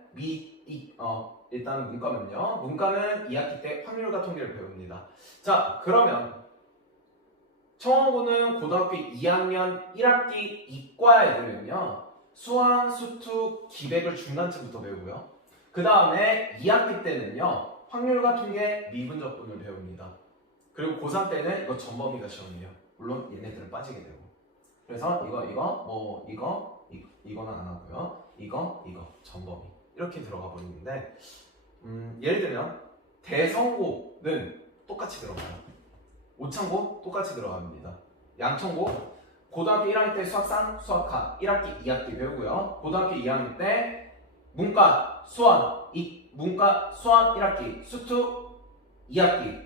일단 문과는요. 문과는 2학기 때 확률과 통계를 배웁니다. 자, 그러면 청원고는 고등학교 2학년 1학기 이과 애들은요. 수학, 수2, 기백을 중간쯤부터 배우고요. 그 다음에 2학기 때는요. 확률과 통계, 미분적분을 배웁니다. 그리고 고3 때는 이거 전범위가 시험이에요. 물론 얘네들은 빠지게 되고. 그래서 이거는 안 하고요. 이거 전범위 이렇게 들어가 버리는데 예를 들면 대성고는 똑같이 들어가요. 오창고 똑같이 들어갑니다. 양천고 고등학교 1학기 때 수학3, 수학하 1학기, 2학기 배우고요. 고등학교 2학년 때 문과, 수학, 문과, 수학 1학기, 수2 2학기,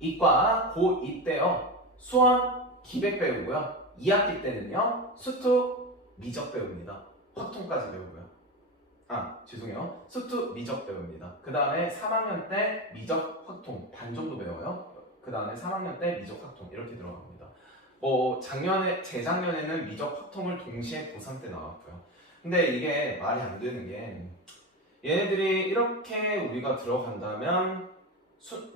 이과 고2 때요. 수학, 기백 배우고요. 2학기 때는요. 수2 미적 배웁니다. 확통까지 배우고요. 죄송해요. 수2 미적 배웁니다. 그 다음에 3학년 때 미적, 확통 반 정도 배워요. 그 다음에 3학년 때 미적, 확통 이렇게 들어갑니다. 재작년에는 미적, 확통을 동시에 고3 때 나왔고요. 근데 이게 말이 안 되는 게 얘네들이 이렇게 우리가 들어간다면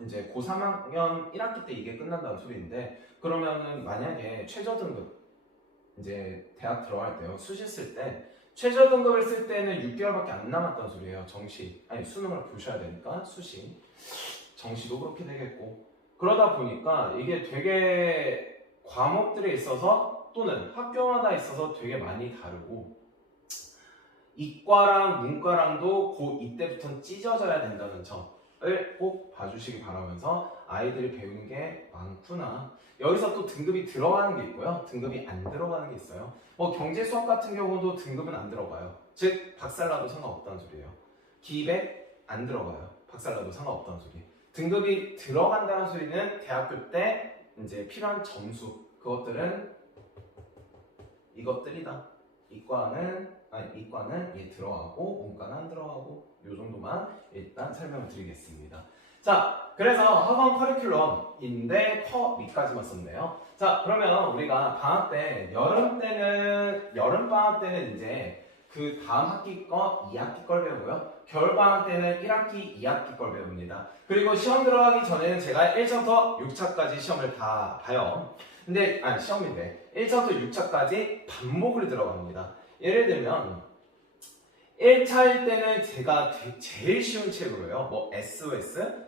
이제 고3학년 1학기 때 이게 끝난다는 소리인데 그러면은 만약에 최저등급 이제 대학 들어갈 때요. 수시 쓸 때 최저등급을 쓸 때는 6개월밖에 안 남았다는 소리예요. 수능을 보셔야 되니까 수시 정시도 그렇게 되겠고 그러다 보니까 이게 되게 과목들에 있어서 또는 학교마다 있어서 되게 많이 다르고 이과랑 문과랑도 고2 때부터는 찢어져야 된다는 점을 꼭 봐주시기 바라면서 아이들이 배우는 게 많구나. 여기서 또 등급이 들어가는 게 있고요. 등급이 안 들어가는 게 있어요. 경제 수학 같은 경우도 등급은 안 들어가요. 즉 박살나도 상관없다는 소리예요. 기백 안 들어가요. 박살나도 상관없다는 소리. 등급이 들어간다는 소리는 대학교 때 이제 필요한 점수 그것들은 이것들이다. 이과는 얘 들어가고 문과는 안 들어가고 요 정도만 일단 설명을 드리겠습니다. 자, 그래서 학원 커리큘럼인데 커미까지만 썼네요. 자, 그러면 우리가 방학 때 여름 방학 때는 이제 그 다음 학기 거 2학기 걸 배우고요. 겨울 방학 때는 1학기, 2학기 걸 배웁니다. 그리고 시험 들어가기 전에는 제가 1차부터 6차까지 시험을 다 봐요. 근데 시험인데 1차부터 6차까지 반복을 들어갑니다. 예를 들면 1차일 때는 제가 제일 쉬운 책으로요. SOS,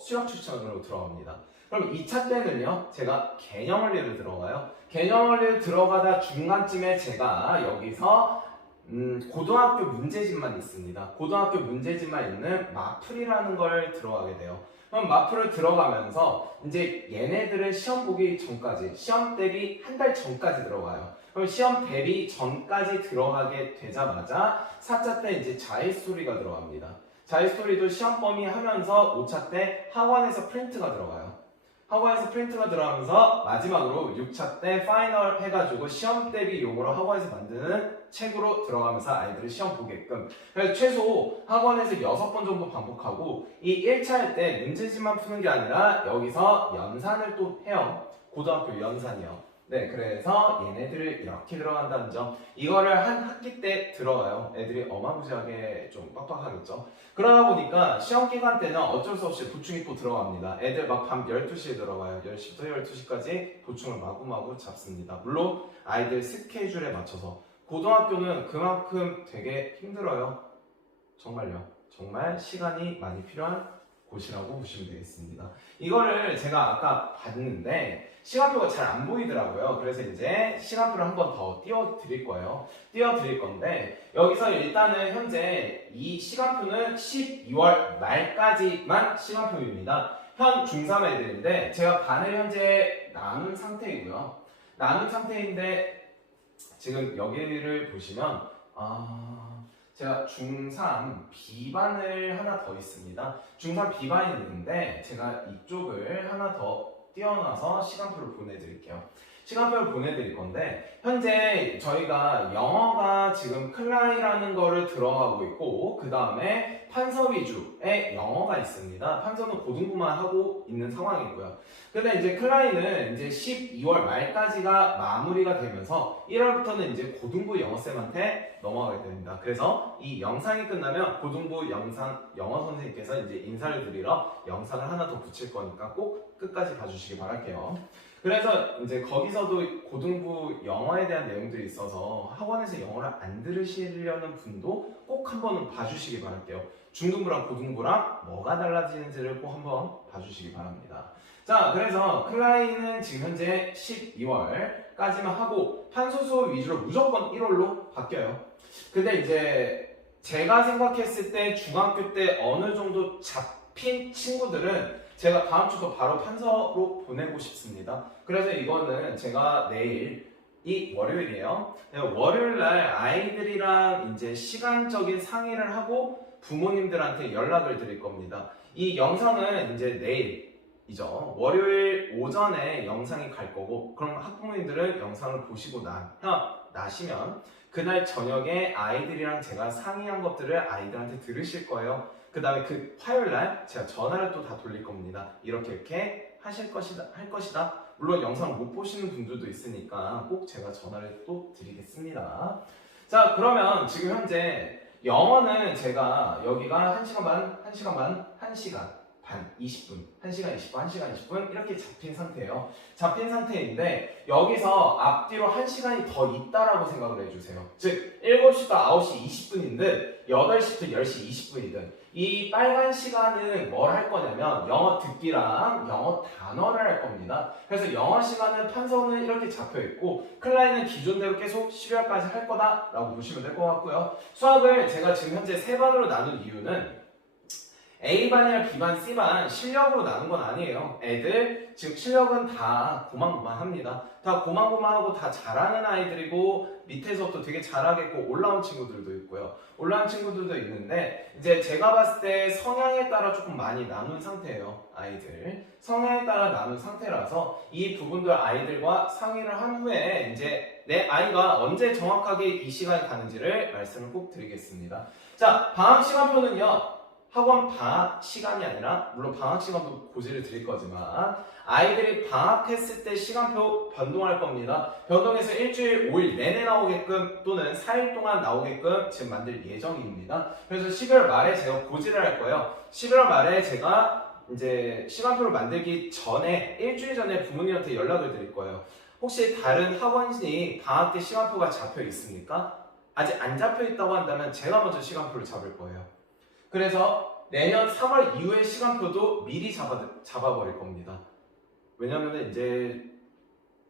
수학 추천으로 들어갑니다. 그럼 2차 때는요. 제가 개념원리를 들어가요. 개념원리를 들어가다 중간쯤에 제가 여기서 고등학교 문제집만 있습니다. 고등학교 문제집만 있는 마플이라는 걸 들어가게 돼요. 그럼 마플을 들어가면서 이제 얘네들은 시험 보기 전까지, 시험 대비 한 달 전까지 들어가요. 그럼 시험 대비 전까지 들어가게 되자마자 4차 때 이제 자의스토리가 들어갑니다. 자의스토리도 시험 범위 하면서 5차 때 학원에서 프린트가 들어가요. 학원에서 프린트가 들어가면서 마지막으로 6차 때 파이널 해가지고 시험 대비 용어로 학원에서 만드는 책으로 들어가면서 아이들이 시험 보게끔. 그래서 최소 학원에서 6번 정도 반복하고 이 1차일 때 문제집만 푸는 게 아니라 여기서 연산을 또 해요. 고등학교 연산이요. 네, 그래서 얘네들을 이렇게 들어간다는 점. 이거를 한 학기 때 들어가요. 애들이 어마무시하게 좀 빡빡하겠죠. 그러다 보니까 시험 기간 때는 어쩔 수 없이 보충이 또 들어갑니다. 애들 막 밤 12시에 들어가요. 10시부터 12시까지 보충을 마구마구 잡습니다. 물론 아이들 스케줄에 맞춰서. 고등학교는 그만큼 되게 힘들어요. 정말요. 정말 시간이 많이 필요한 곳이라고 보시면 되겠습니다. 이거를 제가 아까 봤는데 시간표가 잘 안 보이더라고요. 그래서 이제 시간표를 한 번 더 띄워드릴 거예요. 띄워드릴 건데 여기서 일단은 현재 이 시간표는 12월 말까지만 시간표입니다. 현 중3 애들인데 제가 반을 현재 나눈 상태이고요. 나눈 상태인데 지금 여기를 보시면 제가 중3 B반을 하나 더 있습니다. 중3 B반이 있는데 제가 이쪽을 하나 더 띄워놔서 시간표를 보내드릴게요. 시간표를 보내드릴 건데 현재 저희가 영어가 지금 클라이라는 거를 들어가고 있고 그 다음에 판서 위주의 영어가 있습니다. 판서는 고등부만 하고 있는 상황이고요. 근데 이제 클라이는 이제 12월 말까지가 마무리가 되면서 1월부터는 이제 고등부 영어쌤한테 넘어가게 됩니다. 그래서 이 영상이 끝나면 고등부 영어 선생님께서 이제 인사를 드리러 영상을 하나 더 붙일 거니까 꼭 끝까지 봐주시기 바랄게요. 그래서 이제 거기서도 고등부 영어에 대한 내용들이 있어서 학원에서 영어를 안 들으시려는 분도 꼭 한번 봐주시기 바랄게요. 중등부랑 고등부랑 뭐가 달라지는지를 꼭 한번 봐주시기 바랍니다. 자, 그래서 클라이는 지금 현재 12월까지만 하고 판소 수업 위주로 무조건 1월로 바뀌어요. 근데 이제 제가 생각했을 때 중학교 때 어느 정도 잡힌 친구들은 제가 다음 주도 바로 판서로 보내고 싶습니다. 그래서 이거는 제가 내일이 월요일이에요. 월요일날 아이들이랑 이제 시간적인 상의를 하고 부모님들한테 연락을 드릴 겁니다. 이 영상은 이제 내일이죠. 월요일 오전에 영상이 갈 거고, 그럼 학부모님들은 영상을 보시고 나시면 그날 저녁에 아이들이랑 제가 상의한 것들을 아이들한테 들으실 거예요. 그 다음에 그 화요일날 제가 전화를 또 다 돌릴 겁니다. 이렇게 할 것이다. 물론 영상 못 보시는 분들도 있으니까 꼭 제가 전화를 또 드리겠습니다. 자, 그러면 지금 현재 영어는 제가 여기가 1시간 반, 1시간 반, 1시간 반, 20분, 1시간 20분, 1시간 20분 이렇게 잡힌 상태예요. 잡힌 상태인데 여기서 앞뒤로 1시간이 더 있다라고 생각을 해주세요. 즉 7시부터 9시 20분이든 8시부터 10시 20분이든 이 빨간 시간은 뭘 할 거냐면 영어 듣기랑 영어 단어를 할 겁니다. 그래서 영어 시간은 판서는 이렇게 잡혀 있고 클라이는 기존대로 계속 12월까지 할 거다라고 보시면 될 것 같고요. 수학을 제가 지금 현재 3반으로 나눈 이유는 A반이랑 B반, C반 실력으로 나눈 건 아니에요. 애들 지금 실력은 다 고만고만합니다. 다 고만고만하고 다 잘하는 아이들이고 밑에서도 되게 잘하겠고 올라온 친구들도 있고요. 올라온 친구들도 있는데 이제 제가 봤을 때 성향에 따라 조금 많이 나눈 상태예요. 아이들 성향에 따라 나눈 상태라서 이 부분들 아이들과 상의를 한 후에 이제 내 아이가 언제 정확하게 이 시간이 가는지를 말씀을 꼭 드리겠습니다. 자, 방학 시간표는요. 학원 방학 시간이 아니라 물론 방학 시간도 고지를 드릴 거지만 아이들이 방학했을 때 시간표 변동할 겁니다. 변동해서 일주일 5일 내내 나오게끔 또는 4일 동안 나오게끔 지금 만들 예정입니다. 그래서 12월 말에 제가 고지를 할 거예요. 11월 말에 제가 이제 시간표를 만들기 전에 일주일 전에 부모님한테 연락을 드릴 거예요. 혹시 다른 학원이 방학 때 시간표가 잡혀 있습니까? 아직 안 잡혀 있다고 한다면 제가 먼저 시간표를 잡을 거예요. 그래서 내년 3월 이후의 시간표도 미리 잡아버릴 겁니다. 왜냐면 이제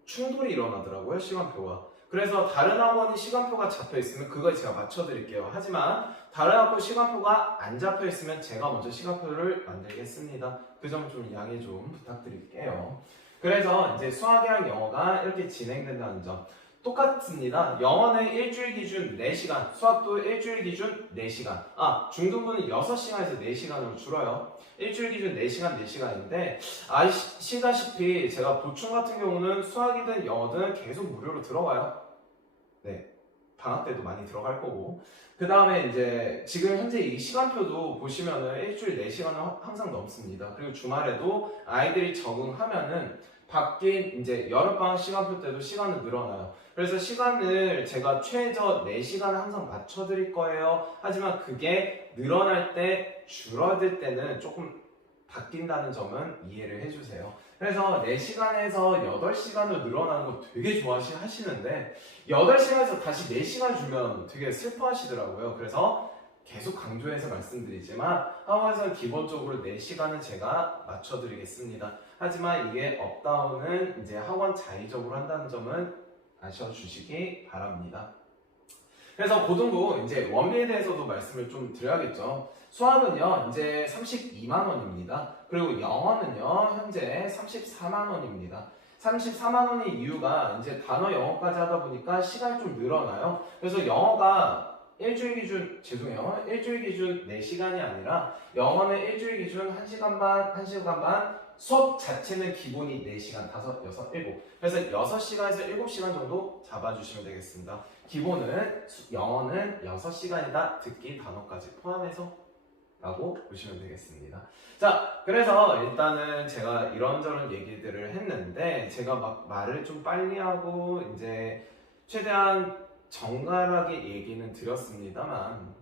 충돌이 일어나더라고요, 시간표가. 그래서 다른 학원이 시간표가 잡혀 있으면 그걸 제가 맞춰드릴게요. 하지만 다른 학원 시간표가 안 잡혀 있으면 제가 먼저 시간표를 만들겠습니다. 그 점 좀 양해 좀 부탁드릴게요. 그래서 이제 수학이랑 영어가 이렇게 진행된다는 점. 똑같습니다. 영어는 일주일 기준 4시간, 수학도 일주일 기준 4시간. 중등부는 6시간에서 4시간으로 줄어요. 일주일 기준 4시간, 4시간인데 아시다시피 제가 보충 같은 경우는 수학이든 영어든 계속 무료로 들어가요. 네, 방학 때도 많이 들어갈 거고. 그 다음에 이제 지금 현재 이 시간표도 보시면은 일주일 4시간은 항상 넘습니다. 그리고 주말에도 아이들이 적응하면은 바뀐 이제 여름방학 시간표 때도 시간은 늘어나요. 그래서 시간을 제가 최저 4시간을 항상 맞춰드릴 거예요. 하지만 그게 늘어날 때 줄어들 때는 조금 바뀐다는 점은 이해를 해주세요. 그래서 4시간에서 8시간으로 늘어나는 거 되게 좋아하시는데 8시간에서 다시 4시간 주면 되게 슬퍼하시더라고요. 그래서 계속 강조해서 말씀드리지만 학원에서는 기본적으로 4시간은 제가 맞춰드리겠습니다. 하지만 이게 업다운은 이제 학원 자의적으로 한다는 점은 아셔주시기 바랍니다. 그래서 고등부 이제 원비에 대해서도 말씀을 좀 드려야겠죠. 수학은요 이제 32만 원입니다. 그리고 영어는요 현재 34만 원입니다. 34만 원의 이유가 이제 단어 영어까지 하다 보니까 시간이 좀 늘어나요. 그래서 영어가 일주일 기준, 죄송해요. 일주일 기준 4시간이 아니라 영어는 일주일 기준 1시간 반, 1시간 반, 수업 자체는 기본이 4시간, 5, 6, 7. 그래서 6시간에서 7시간 정도 잡아주시면 되겠습니다. 기본은 영어는 6시간이다. 듣기 단어까지 포함해서 라고 보시면 되겠습니다. 자, 그래서 일단은 제가 이런저런 얘기들을 했는데 제가 막 말을 좀 빨리 하고 이제 최대한 정갈하게 얘기는 드렸습니다만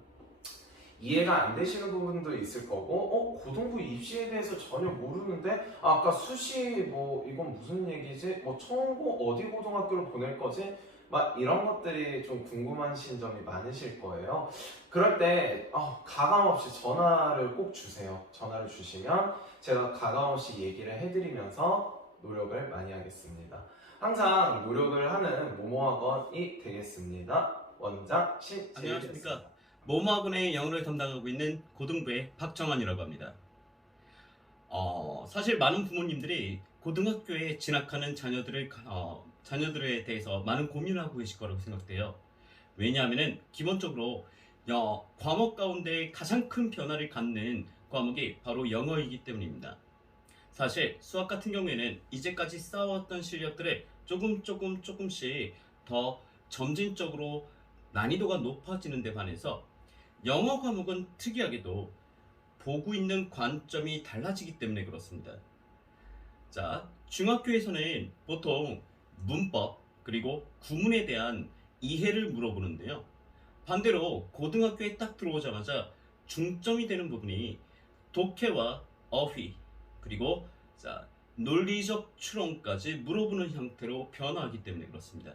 이해가 안 되시는 부분도 있을 거고 고등부 입시에 대해서 전혀 모르는데 아까 수시 뭐 이건 무슨 얘기지? 뭐 청고 어디 고등학교로 보낼 거지? 막 이런 것들이 좀 궁금하신 점이 많으실 거예요. 그럴 때 가감없이 전화를 꼭 주세요. 전화를 주시면 제가 가감없이 얘기를 해드리면서 노력을 많이 하겠습니다. 항상 노력을 하는 모모학원이 되겠습니다. 원장 신재일이었습니다. 안녕하십니까. 모모학원의 영어를 담당하고 있는 고등부의 박정환이라고 합니다. 사실 많은 부모님들이 고등학교에 진학하는 자녀들에 대해서 많은 고민을 하고 계실 거라고 생각돼요. 왜냐하면 기본적으로 과목 가운데 가장 큰 변화를 갖는 과목이 바로 영어이기 때문입니다. 사실 수학 같은 경우에는 이제까지 쌓아왔던 실력들을 조금씩 더 점진적으로 난이도가 높아지는 데 반해서 영어 과목은 특이하게도 보고 있는 관점이 달라지기 때문에 그렇습니다. 자, 중학교에서는 보통 문법 그리고 구문에 대한 이해를 물어보는데요. 반대로 고등학교에 딱 들어오자마자 중점이 되는 부분이 독해와 어휘 그리고 논리적 추론까지 물어보는 형태로 변화하기 때문에 그렇습니다.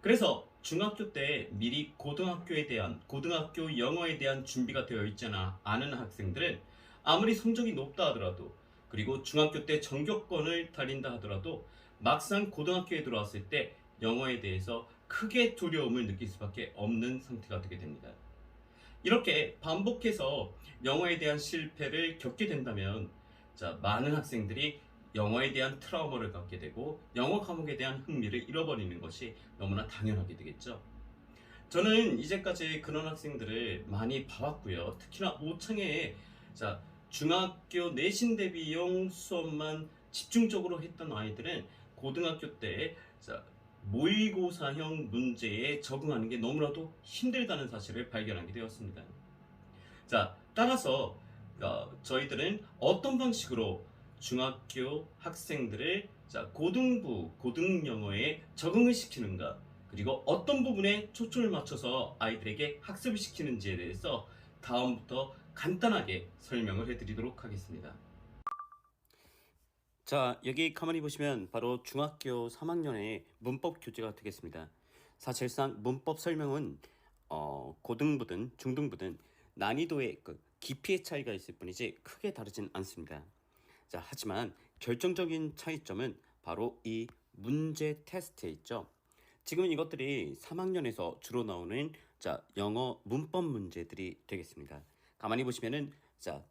그래서 중학교 때 미리 고등학교 영어에 대한 준비가 되어 있잖아 않은 학생들은 아무리 성적이 높다 하더라도 그리고 중학교 때 전교권을 달린다 하더라도 막상 고등학교에 들어왔을 때 영어에 대해서 크게 두려움을 느낄 수밖에 없는 상태가 되게 됩니다. 이렇게 반복해서 영어에 대한 실패를 겪게 된다면 많은 학생들이 영어에 대한 트라우마를 갖게 되고 영어 과목에 대한 흥미를 잃어버리는 것이 너무나 당연하게 되겠죠. 저는 이제까지 그런 학생들을 많이 봐왔고요. 특히나 모창에 중학교 내신 대비용 수업만 집중적으로 했던 아이들은 고등학교 때 모의고사형 문제에 적응하는 게 너무나도 힘들다는 사실을 발견하게 되었습니다. 따라서 저희들은 어떤 방식으로 중학교 학생들을 고등영어에 적응을 시키는가 그리고 어떤 부분에 초점을 맞춰서 아이들에게 학습을 시키는지에 대해서 다음부터 간단하게 설명을 해드리도록 하겠습니다. 자, 여기 가만히 보시면 바로 중학교 3학년의 문법 교재가 되겠습니다. 사실상 문법 설명은 고등부든 중등부든 난이도의 깊이의 차이가 있을 뿐이지 크게 다르진 않습니다. 하지만 결정적인 차이점은 바로 이 문제 테스트에 있죠. 지금 이것들이 3학년에서 주로 나오는 영어 문법 문제들이 되겠습니다. 가만히 보시면은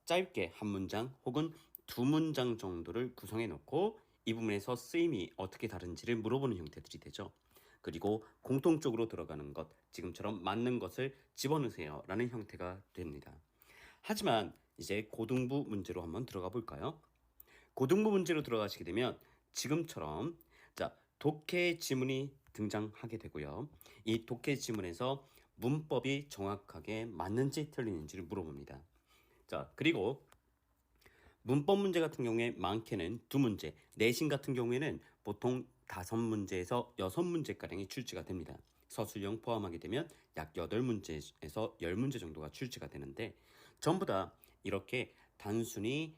짧게 한 문장 혹은 두 문장 정도를 구성해 놓고 이 부분에서 쓰임이 어떻게 다른지를 물어보는 형태들이 되죠. 그리고 공통적으로 들어가는 것, 지금처럼 맞는 것을 집어넣으세요 라는 형태가 됩니다. 하지만 이제 고등부 문제로 한번 들어가 볼까요? 고등부 문제로 들어가시게 되면 지금처럼 독해 지문이 등장하게 되고요. 이 독해 지문에서 문법이 정확하게 맞는지 틀리는지를 물어봅니다. 그리고 문법 문제 같은 경우에 많게는 2문제, 내신 같은 경우에는 보통 5문제에서 6문제가량이 출제가 됩니다. 서술형 포함하게 되면 약 8문제에서 10문제 정도가 출제가 되는데 전부 다 이렇게 단순히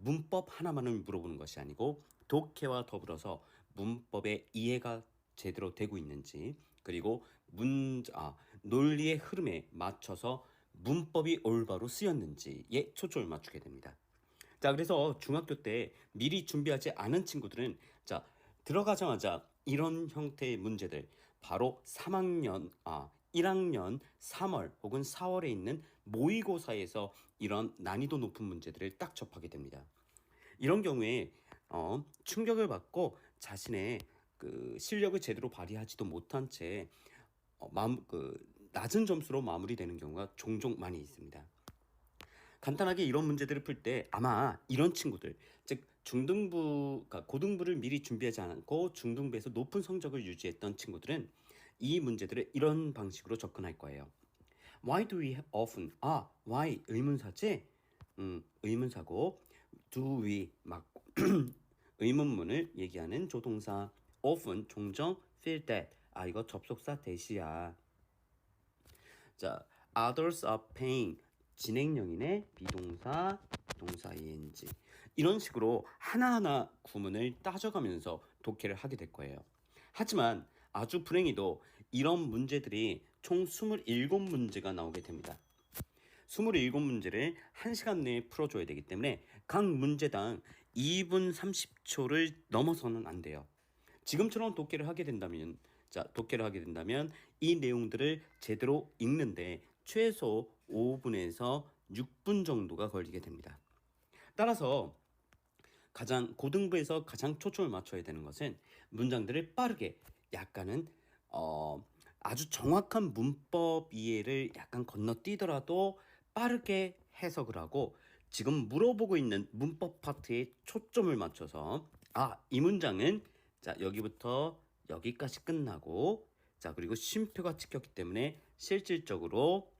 문법 하나만을 물어보는 것이 아니고 독해와 더불어서 문법의 이해가 제대로 되고 있는지 그리고 논리의 흐름에 맞춰서 문법이 올바로 쓰였는지에 초점을 맞추게 됩니다. 그래서 중학교 때 미리 준비하지 않은 친구들은 들어가자마자 이런 형태의 문제들 바로 1학년 3월 혹은 4월에 있는 모의고사에서 이런 난이도 높은 문제들을 딱 접하게 됩니다. 이런 경우에 충격을 받고 자신의 실력을 제대로 발휘하지도 못한 채 낮은 점수로 마무리되는 경우가 종종 많이 있습니다. 간단하게 이런 문제들을 풀 때 아마 이런 친구들, 즉 중등부, 그러니까 고등부를 미리 준비하지 않고 중등부에서 높은 성적을 유지했던 친구들은 이 문제들을 이런 방식으로 접근할 거예요. Why do we often? why 의문사지? 의문사고 do we 맞고 의문문을 얘기하는 조동사 often 종종 feel that 이거 접속사 대시야. 자, others are paying 진행형이네 비동사 동사 ing 이런 식으로 하나하나 구문을 따져가면서 독해를 하게 될 거예요. 하지만 아주 불행히도 이런 문제들이 총 27문제가 나오게 됩니다. 27문제를 1시간 내에 풀어줘야 되기 때문에 각 문제당 2분 30초를 넘어서는 안 돼요. 지금처럼 독해를 하게 된다면 이 내용들을 제대로 읽는데 최소 5분에서 6분 정도가 걸리게 됩니다. 따라서 고등부에서 가장 초점을 맞춰야 되는 것은 문장들을 빠르게 약간은 아주 정확한 문법 이해를 약간 건너뛰더라도 빠르게 해석을 하고 지금 물어보고 있는 문법 파트에 초점을 맞춰서 이 문장은 여기부터 여기까지 끝나고 그리고 쉼표가 찍혔기 때문에 실질적으로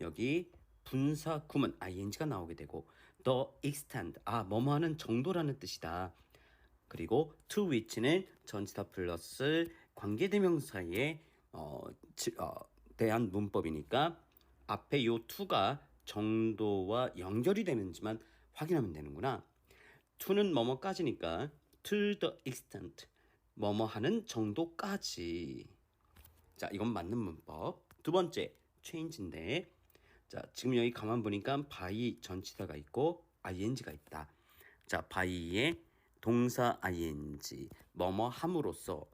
여기 분사 구문 ing가 나오게 되고 the extent 뭐뭐 하는 정도라는 뜻이다. 그리고 to which는 전치사 플러스 관계대명사에 대한 문법이니까 앞에 요 to가 정도와 연결이 되는지만 확인하면 되는구나. to는 뭐뭐까지니까 to the extent 뭐뭐 하는 정도까지. 이건 맞는 문법. 두 번째 change인데 지금 여기 가만 보니까 by 전치사가 있고 ing가 있다. by의 동사 ing 뭐뭐 함으로써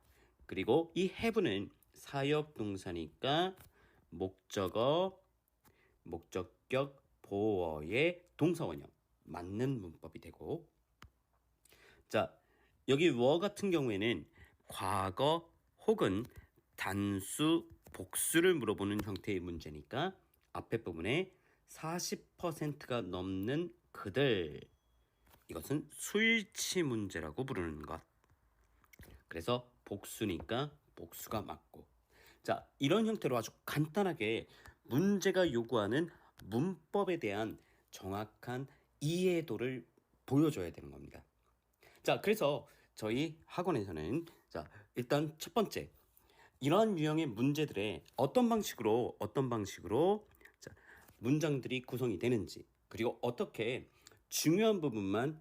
그리고 이 have는 사역 동사니까 목적격 보어의 동사원형 맞는 문법이 되고 여기 were 같은 경우에는 과거 혹은 단수 복수를 물어보는 형태의 문제니까 앞에 부분에 40%가 넘는 그들 이것은 수일치 문제라고 부르는 것. 그래서 복수니까 복수가 맞고 이런 형태로 아주 간단하게 문제가 요구하는 문법에 대한 정확한 이해도를 보여줘야 되는 겁니다. 그래서 저희 학원에서는 일단 첫 번째 이러한 유형의 문제들에 어떤 방식으로 문장들이 구성이 되는지 그리고 어떻게 중요한 부분만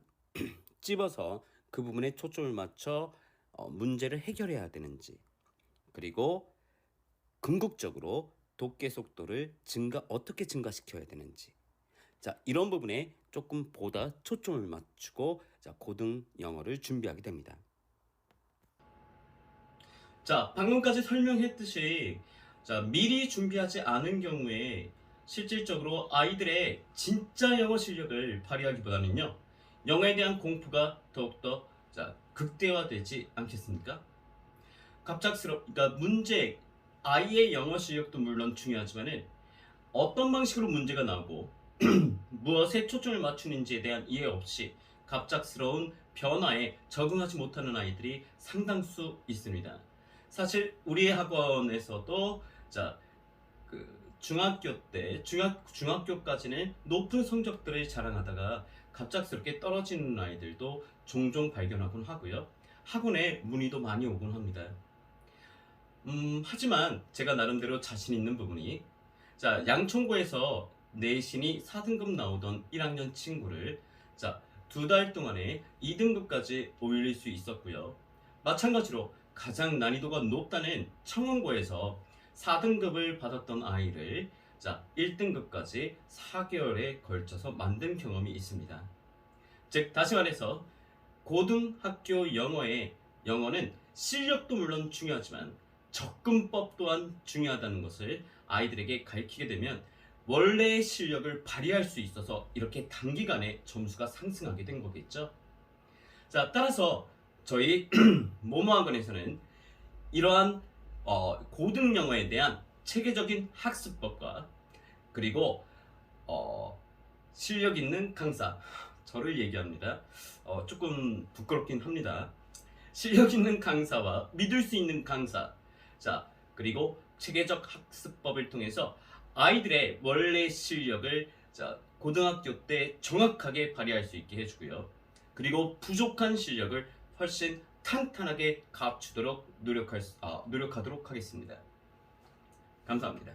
찝어서 그 부분에 초점을 맞춰 문제를 해결해야 되는지 그리고 궁극적으로 독해 속도를 어떻게 증가시켜야 되는지 이런 부분에 조금 보다 초점을 맞추고 고등 영어를 준비하게 됩니다. 방금까지 설명했듯이 미리 준비하지 않은 경우에 실질적으로 아이들의 진짜 영어 실력을 발휘하기보다는요 영어에 대한 공부가 더욱더 극대화되지 않겠습니까? 그러니까 문제 아이의 영어 실력도 물론 중요하지만은 어떤 방식으로 문제가 나오고 무엇에 초점을 맞추는지에 대한 이해 없이 갑작스러운 변화에 적응하지 못하는 아이들이 상당수 있습니다. 사실 우리 학원에서도 중학교까지는 높은 성적들을 자랑하다가 갑작스럽게 떨어지는 아이들도 종종 발견하곤 하고요. 학원에 문의도 많이 오곤 합니다. 하지만 제가 나름대로 자신 있는 부분이 양천구에서 내신이 4등급 나오던 1학년 친구를 2달 동안에 2등급까지 올릴 수 있었고요. 마찬가지로 가장 난이도가 높다는 청원고에서 4등급을 받았던 아이를 1등급까지 4개월에 걸쳐서 만든 경험이 있습니다. 즉 다시 말해서 고등학교 영어는 실력도 물론 중요하지만 접근법 또한 중요하다는 것을 아이들에게 가르치게 되면 원래의 실력을 발휘할 수 있어서 이렇게 단기간에 점수가 상승하게 된 거겠죠. 따라서 저희 모모학원에서는 이러한 고등 영어에 대한 체계적인 학습법과 그리고 실력 있는 강사, 저를 얘기합니다. 조금 부끄럽긴 합니다. 실력 있는 강사와 믿을 수 있는 강사, 자 그리고 체계적 학습법을 통해서 아이들의 원래 실력을 고등학교 때 정확하게 발휘할 수 있게 해주고요. 그리고 부족한 실력을 훨씬 탄탄하게 갖추도록 노력하도록 하겠습니다. 감사합니다.